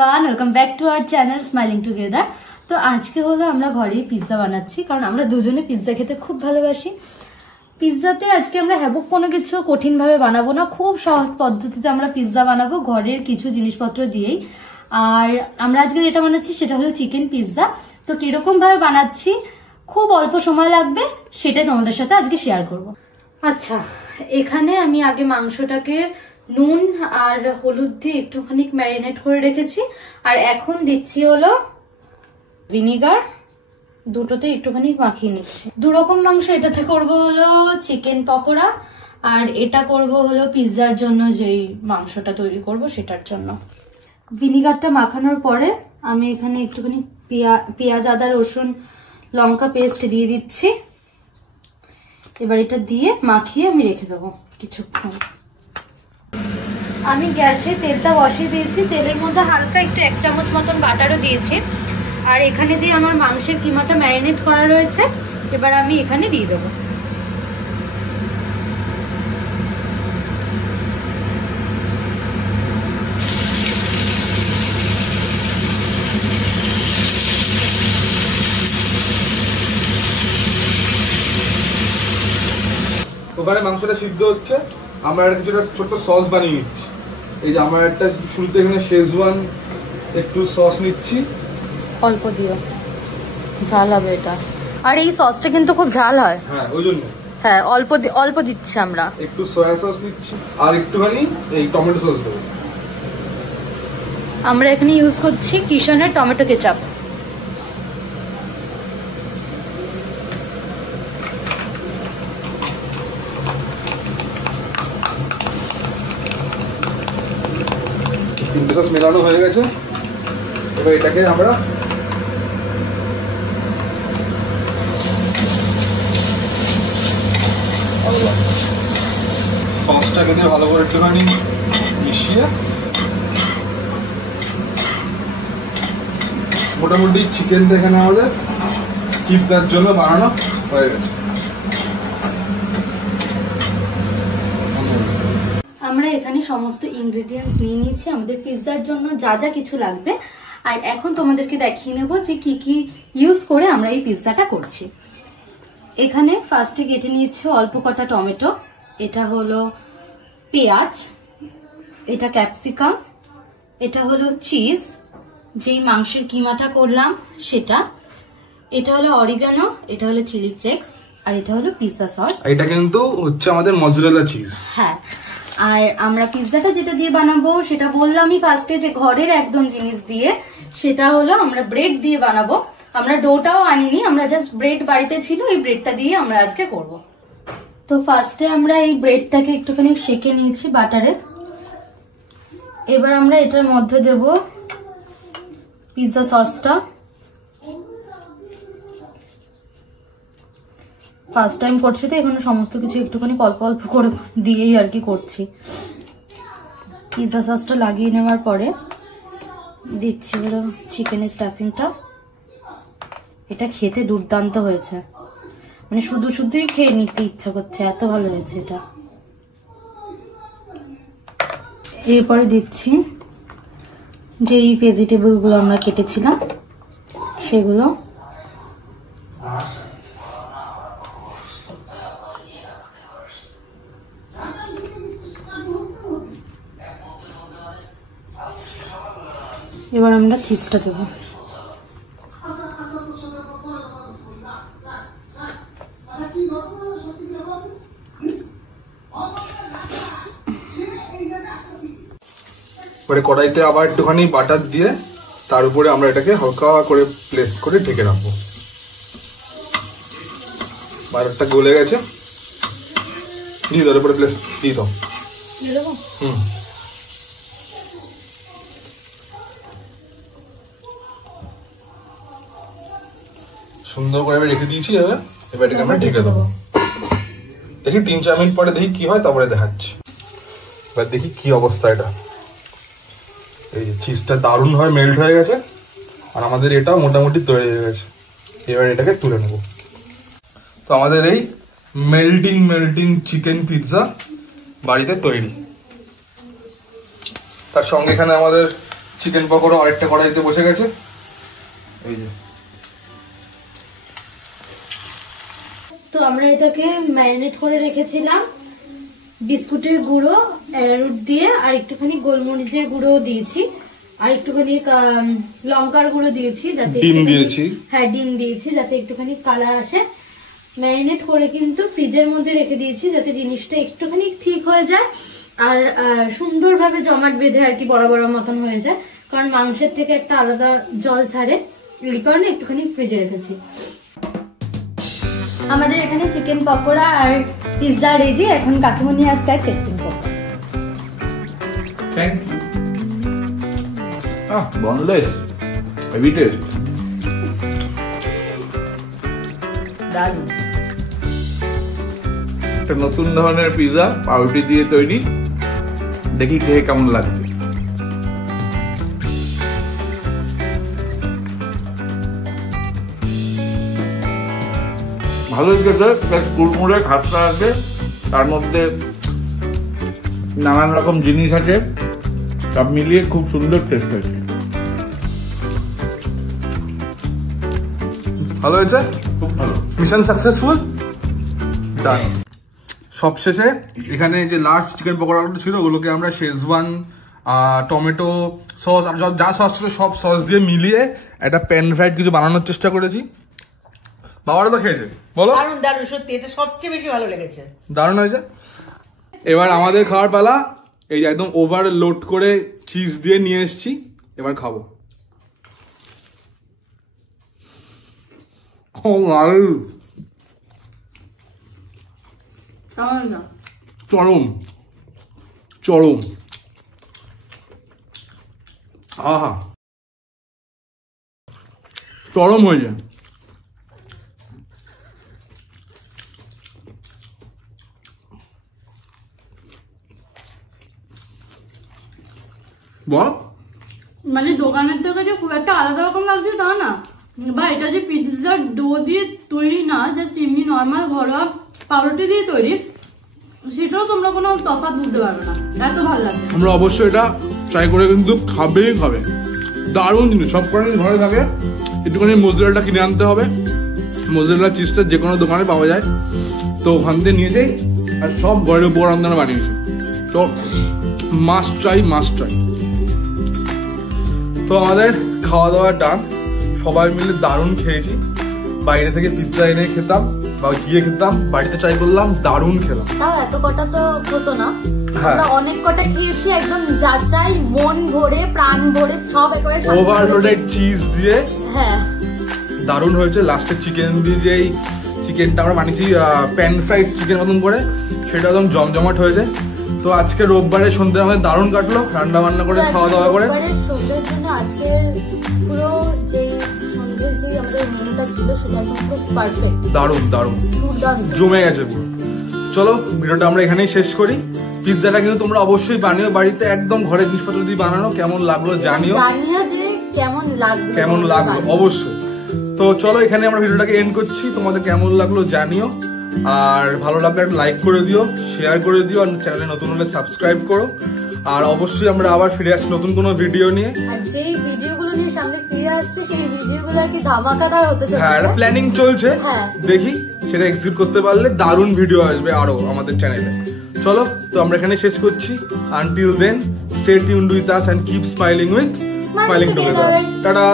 Everyone, welcome back to our channel smiling together. তো আজকে হলো আমরা ঘরেই পিৎজা বানাচ্ছি, কারণ আমরা দুজনে পিৎজা খেতে খুব ভালোবাসি। পিৎজাতে আজকে আমরা হ্যাবক কোনো কিছু কঠিনভাবে বানাবো না, খুব সহজ পদ্ধতিতে আমরা পিৎজা বানাবো ঘরের কিছু জিনিসপত্র দিয়েই। আর আমরা আজকে যেটা বানাচ্ছি সেটা হলো চিকেন পিৎজা। তো কিরকম ভাবে বানাচ্ছি, খুব অল্প সময় লাগবে, সেটাই তোমাদের সাথে আজকে শেয়ার করব। আচ্ছা, এখানে আমি আগে মাংসটাকে নুন আর হলুদ দিয়ে একটুখানি ম্যারিনেট করে রেখেছি, আর এখন দিচ্ছি হলো ভিনিগার, দুটোতে একটুখানি মাখিয়ে নিচ্ছি। দুরকম মাংস, এটাতে করব হলো চিকেন পকোড়া, আর এটা করব হলো পিৎজার জন্য যেই মাংসটা তৈরি করব সেটার জন্য। ভিনিগারটা মাখানোর পরে আমি এখানে একটুখানি পেঁয়াজ আদা রসুন লঙ্কা পেস্ট দিয়ে দিচ্ছি। এবার এটা দিয়ে মাখিয়ে আমি রেখে দেবো কিছুক্ষণ। আমি গ্যাসে তেলটা বসিয়ে দিয়েছি, তেলের মধ্যে হালকা একটু 1 চামচ মতন বাটারও দিয়েছি। আর এখানে যে আমার মাংসের কিমাটা ম্যারিনেট করা রয়েছে, এবার আমি এখানে দিয়ে দেবো। ওখানে মাংসটা সিদ্ধ হচ্ছে, আমরা কিছুটা ছোট্ট সস বানিয়ে নিচ্ছি। এই যে আমার একটা শুরুতে এখানে শেজওয়ান একটু সস নিচ্ছি, অল্প দিও, ঝাল হবে এটা। আর এই সসটা কিন্তু খুব ঝাল হয়। হ্যাঁ, ওই জন্য হ্যাঁ, অল্প দিচ্ছি আমরা। একটু সয়া সস নিচ্ছি আর একটুখানি এই টমেটো সস দেবো। আমরা এখানে ইউজ করছি কিষানের টমেটো কেচাপ। তিনটে সস মেলানো হয়ে গেছে, এবার এটাকে আমরা সসটাকে দিয়ে ভালো করে একটুখানি মিশিয়ে মোটামুটি চিকেনটা এখানে আমাদের পিৎজার জন্য বানানো হয়ে গেছে। আমরা এখানে সমস্ত ইনগ্রেডিয়েন্টস নিয়ে নিয়েছি আমাদের পিৎজার জন্য যা যা কিছু লাগবে। আর এখন তোমাদেরকে দেখিয়ে নেব যে কি কি ইউজ করে আমরা এই পিৎজাটা করছি। এখানে ফার্স্টে কেটে নিয়েছি অল্প কটা টমেটো, এটা হলো পেঁয়াজ, এটা ক্যাপসিকাম, এটা হলো চিজ যেই মাংসের কিমাটা করলাম সেটা, এটা হলো অরিগানো, এটা হলো চিলি ফ্লেক্স, আর এটা হলো পিৎজা সস। এটা কিন্তু হচ্ছে আমাদের মজরেলা চিজ। হ্যাঁ, আর আমরা পিৎজাটা যেটা দিয়ে বানাবো সেটা বললামই ফার্স্টে যে ঘরের একদম জিনিস দিয়ে, সেটা হলো আমরা ব্রেড দিয়ে বানাবো। আমরা ডোটাও আনিনি, আমরা জাস্ট ব্রেড বাড়িতে ছিল, এই ব্রেডটা দিয়ে আমরা আজকে করব। তো ফার্স্টে আমরা এই ব্রেডটাকে একটুখানি সেকে নিয়েছি বাটারে। এবার আমরা এটার মধ্যে দেব পিৎজা সসটা। ফার্স্ট টাইম করছি তো এখানে সমস্ত কিছু একটুখানি অল্প অল্প করে দিয়েই আর কি করছি। পিৎজা সসটা লাগিয়ে নেওয়ার পরে দিচ্ছি হলো চিকেনের স্টাফিংটা। এটা খেতে দুর্দান্ত হয়েছে, মানে শুধু শুধুই খেয়ে নিতে ইচ্ছা করছে, এত ভালো হয়েছে এটা। এরপরে দিচ্ছি যে এই ভেজিটেবলগুলো আমরা কেটেছিলাম সেগুলো। এবার আমরা চিজটা দেবো। পরে কড়াইতে আবার একটুখানি বাটার দিয়ে তার উপরে আমরা এটাকে হালকা করে প্লেস করে ঢেকে রাখবো। বাটারটা গলে গেছে, দিয়ে তার উপরে প্লেস দিয়ে দাও। সুন্দর করে রেখে দিয়েছি। এবার এটাকে আমরা ঢেকে দেবো। দেখি 3-4 মিনিট পরে দেখি কি হয়, তারপরে দেখাচ্ছি। এবার দেখি কি অবস্থা। এটা এই চিজটা দারুণ ভাবে মেল্ট হয়ে গেছে, আর আমাদের এটাও মোটামুটি তৈরি হয়ে গেছে। এবার এটাকে তুলে নেব। তো আমাদের এই মেল্টিং চিকেন পিৎজা বাড়িতে তৈরি। তার সঙ্গে এখানে আমাদের চিকেন পকোড়া আরেকটা কড়াইতে বসে গেছে। এই যে তো আমরা এটাকে ম্যারিনেট করে রেখেছিলাম বিস্কুটের গুঁড়ো, অ্যারারুট দিয়ে, আর একটুখানি গোলমরিচের গুঁড়ো দিয়েছি, আর একটুখানি লঙ্কার গুঁড়ো দিয়েছি, যাতে ডিম দিয়েছি। হ্যাঁ, ডিম দিয়েছি যাতে একটুখানি কালার আসে। ম্যারিনেট করে কিন্তু ফ্রিজের মধ্যে রেখে দিয়েছি যাতে জিনিসটা একটুখানি ঠিক হয়ে যায় আর সুন্দরভাবে জমাট বেঁধে আর কি বড় বড় মতন হয়ে যায়, কারণ মাংসের থেকে একটা আলাদা জল ছাড়ে, এই কারণে একটুখানি ফ্রিজে রেখেছি। আমাদের এখানে চিকেন পকোড়া আর পিৎজা রেডি। এখন কাকিমণি আসছে আর টেস্টিং করতে। Thank you. Boneless heavy taste. দারুণ। একটা নতুন ধরনের পিৎজা পাউরুটি দিয়ে তৈরি, দেখি খেয়ে কেমন লাগবে। ভালোই খেতে, প্লাস কুড়মুড়ে খাস্তা আছে, তার মধ্যে নানান রকম জিনিস আছে, সব মিলিয়ে খুব সুন্দর টেস্ট হয়েছে। ভালো হয়েছে, খুব ভালো। মিশন সাকসেসফুল, ডান। সবশেষে এখানে যে লাস্ট চিকেন পকোড়াগুলো ছিল ওগুলোকে আমরা শেজওয়ান, টমেটো সস আর যা সস ছিল সব সস দিয়ে মিলিয়ে একটা প্যান ফ্রাইড কিছু বানানোর চেষ্টা করেছি। বাবারা তো খেয়েছে, বলো। দারুণ দারুণ, সত্যি এটা সবচেয়ে বেশি ভালো লেগেছে। দারুণ হয়েছে। এবার আমাদের খাওয়ার পালা। এই যে একদম ওভারলোড করে চিজ দিয়ে নিয়ে এসেছি, এবার খাবো। চরম চরম, আহা চরম হয়েছে। বল, মানে দোকানের থেকে যে খুব একটা আলাদা রকম লাগছে তা না, বা এটা যে পিৎজার ডো দিয়ে তৈরি না, জাস্ট এমনি নর্মাল ঘরোয়া পাউরুটি দিয়ে তৈরি, সেটাও তোমরা কোনো তফাৎ বুঝতে পারবে না, এত ভালো লাগছে। আমরা অবশ্যই এটা ট্রাই করে কিন্তু খাবেই খাবে। দারুণ জিনিস, সব কটা ঘরে থাকে। একটুখানি মোজরেলাটা কিনে আনতে হবে, মোজরেলা চিজটা যে কোনো দোকানে পাওয়া যায়, তো ওখান থেকে নিয়ে যাই। আর সব ঘরের উপর আমরা বানিয়েছি, তো মাস্ট ট্রাই, মাস্ট ট্রাই। তো আমাদের খাওয়া দাওয়া ডান, সবাই মিলে দারুণ খেয়েছি। বাইরে থেকে পিৎজা এনে খেতাম বা গিয়ে খেতাম, বাড়িতে ট্রাই করলাম, দারুণ খেলাম। তাও এত কটা তো হতো না, আমরা অনেক কটা খেয়েছি, একদম যাচাই মন ভরে প্রাণ ভরে সব একবারে ওভারলোডেড চিজ দিয়ে। হ্যাঁ, দারুণ হয়েছে। লাস্টে চিকেন দিয়ে যে চিকেনটা আমরা বানিয়েছি প্যান ফ্রাইড চিকেন মতন করে, সেটা একদম জমজমাট হয়েছে। তো আজকে রোববারে সন্ধ্যে আমাদের দারুণ কাটলো, রান্না বান্না করে খাওয়া দাওয়া করে। সন্ধ্যের জন্য আজকের পুরো যে সন্ধ্যের যে আমাদের মেনুটা ছিল সেটা একদম পুরো পারফেক্ট, দারুণ দারুণ দুর্দান্ত, জমে গেছে পুরো। চলো ভিডিওটা আমরা এখানেই শেষ করি। পিৎজাটা কিন্তু তোমরা অবশ্যই বানিও বাড়িতে, একদম ঘরের জিনিসপত্র দিয়ে বানানো। কেমন লাগলো জানিও, যে কেমন লাগলো অবশ্যই। তো চলো এখানে আমরা ভিডিওটাকে এন্ড করছি। তোমাদের কেমন লাগলো জানিও, আর ভালো লাগলে একটা লাইক করে দিও, শেয়ার করে দিও, আর চ্যানেলে নতুন হলে সাবস্ক্রাইব করো। আর অবশ্যই আমরা আবার ফিরে আসছি নতুন কোনো ভিডিও নিয়ে। আর যেই ভিডিওগুলো নিয়ে সামনে ফিরে আসছে সেই ভিডিওগুলো আর কি ধামাকাদার হতে চলেছে। হ্যাঁ, একটা প্ল্যানিং চলছে, হ্যাঁ। দেখি সেটা এক্সিকিউট করতে পারলে দারুণ ভিডিও আসবে আরো আমাদের চ্যানেলে। চলো, তো আমরা এখানে শেষ করছি। Until then, stay tuned with us and keep smiling with smiling together. Tata.